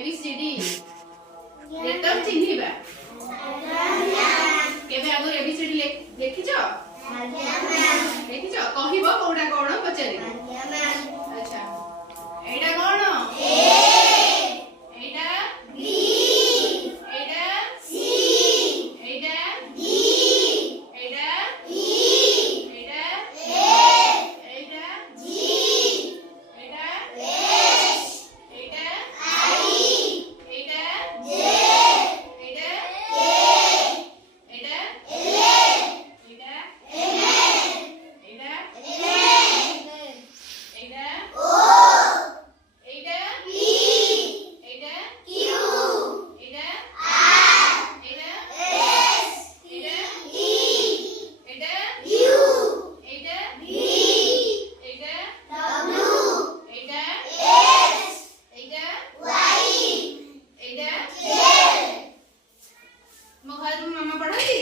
ABCD letter ଚିହ୍ନିବା କେବେ ଆଗରୁ ABCD ଦେଖିଛ? ଦେଖିଛ? କହିବ କୋଉଟା କଣ ପଚାରିବ। ଆଚ୍ଛା ଏଇଟା କଣ? ଏଇଟା B, ଏଇଟା C, ଏଇଟା D, ଏଇଟା E, ଏଇଟା F, ଏଇଟା G, ଏଇଟା H, ଏଇଟା I, ଏଇଟା J, ଏଇଟା K, ଏଇଟା L, ଏଇଟା M, ଏଇଟା ଏଇଟା O, ଏଇଟା P, ଏଇଟା Q, ଏଇଟା R, ଏଇଟା S, ଏଇଟା T, ଏଇଟା U, ଏଇଟା V, ଏଇଟା W, ଏଇଟା X, ଏଇଟା Y, ଏଇଟା Z। ମୋ ଘରେ ମାମା ପଢନ୍ତି?